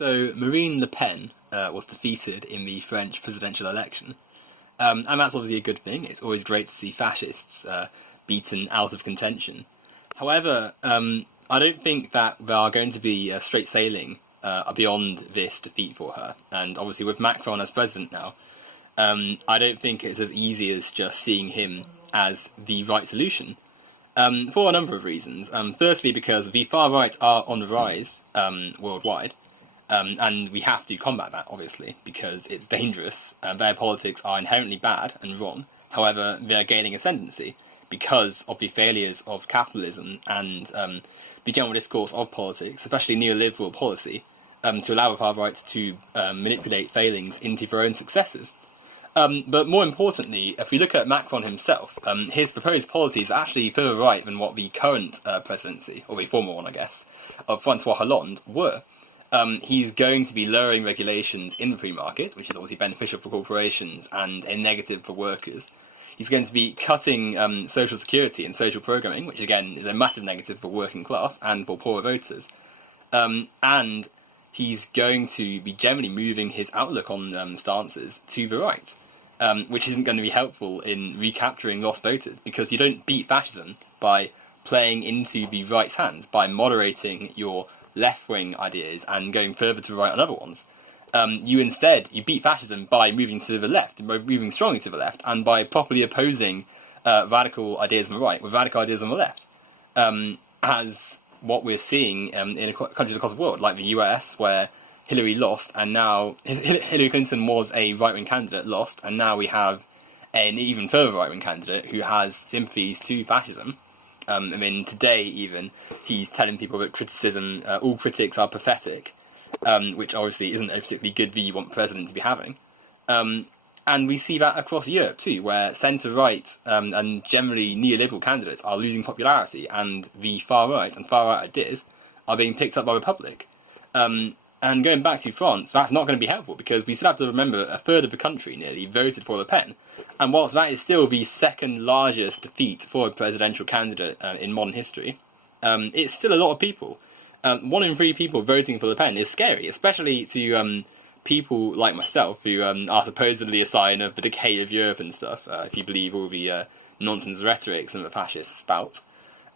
So Marine Le Pen was defeated in the French presidential election, and that's obviously a good thing. It's always great to see fascists beaten out of contention. However, I don't think that there are going to be straight sailing beyond this defeat for her. And obviously with Macron as president now, I don't think it's as easy as just seeing him as the right solution. For a number of reasons. Firstly, because the far right are on the rise worldwide, and we have to combat that, obviously, because it's dangerous. Their politics are inherently bad and wrong. However, they're gaining ascendancy because of the failures of capitalism and the general discourse of politics, especially neoliberal policy, to allow the far right to manipulate failings into their own successes. But more importantly, if we look at Macron himself, his proposed policies are actually further right than what the current presidency, or the former one, I guess, of Francois Hollande were. He's going to be lowering regulations in the free market, which is obviously beneficial for corporations and a negative for workers. He's going to be cutting social security and social programming, which again is a massive negative for working class and for poorer voters. And he's going to be generally moving his outlook on stances to the right, which isn't going to be helpful in recapturing lost voters, because you don't beat fascism by playing into the right's hands, by moderating your left-wing ideas and going further to the right on other ones. You beat fascism by moving to the left, by moving strongly to the left, and by properly opposing radical ideas on the right with radical ideas on the left. As what we're seeing in countries across the world, like the US, where Hillary lost, and now Hillary Clinton was a right-wing candidate, lost, and now we have an even further right-wing candidate who has sympathies to fascism. I mean, today even, he's telling people that criticism, all critics are pathetic, which obviously isn't a particularly good view you want president to be having. And we see that across Europe too, where centre-right and generally neoliberal candidates are losing popularity, and the far-right and far-right ideas are being picked up by the public. And going back to France, that's not going to be helpful, because we still have to remember a third of the country nearly voted for Le Pen. And whilst that is still the second largest defeat for a presidential candidate in modern history, it's still a lot of people. 1 in 3 people voting for Le Pen is scary, especially to people like myself, who are supposedly a sign of the decay of Europe and stuff, if you believe all the nonsense rhetoric some of the fascists spout.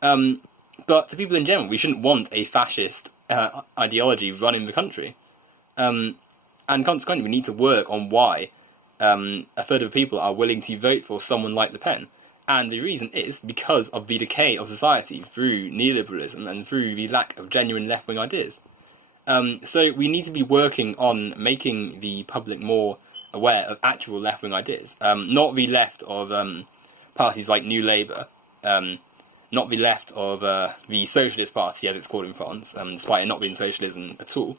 But to people in general, we shouldn't want a fascist ideology running the country. And consequently, we need to work on why a third of the people are willing to vote for someone like Le Pen. And the reason is because of the decay of society through neoliberalism and through the lack of genuine left-wing ideas. So we need to be working on making the public more aware of actual left-wing ideas. Not the left of parties like New Labour, not the left of the Socialist Party, as it's called in France, despite it not being socialism at all.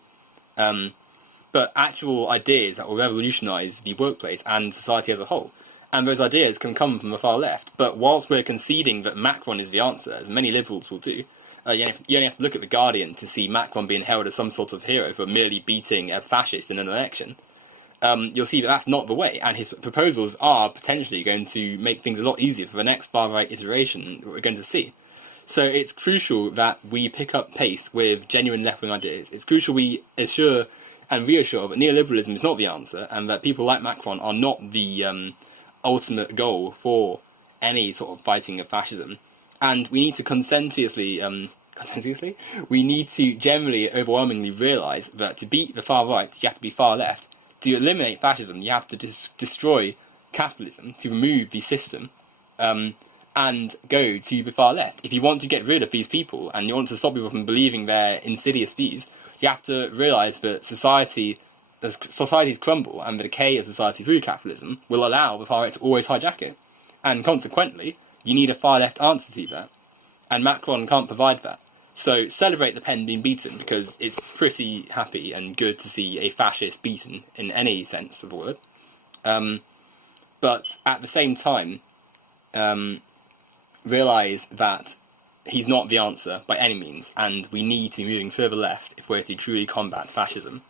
But actual ideas that will revolutionise the workplace and society as a whole. And those ideas can come from the far left. But whilst we're conceding that Macron is the answer, as many liberals will do, you only have to look at The Guardian to see Macron being held as some sort of hero for merely beating a fascist in an election. You'll see that that's not the way, and his proposals are potentially going to make things a lot easier for the next far-right iteration that we're going to see. So it's crucial that we pick up pace with genuine left-wing ideas. It's crucial we assure and reassure that neoliberalism is not the answer, and that people like Macron are not the ultimate goal for any sort of fighting of fascism. And we need to we need to generally, overwhelmingly realise that to beat the far right, you have to be far left. To eliminate fascism, you have to destroy capitalism, to remove the system, and go to the far left. If you want to get rid of these people, and you want to stop people from believing their insidious views, you have to realise that as societies crumble, and the decay of society through capitalism will allow the far right to always hijack it. And consequently, you need a far left answer to that. And Macron can't provide that. So celebrate Le Pen being beaten, because it's pretty happy and good to see a fascist beaten in any sense of the word. But at the same time, realise that he's not the answer by any means, and we need to be moving further left if we're to truly combat fascism.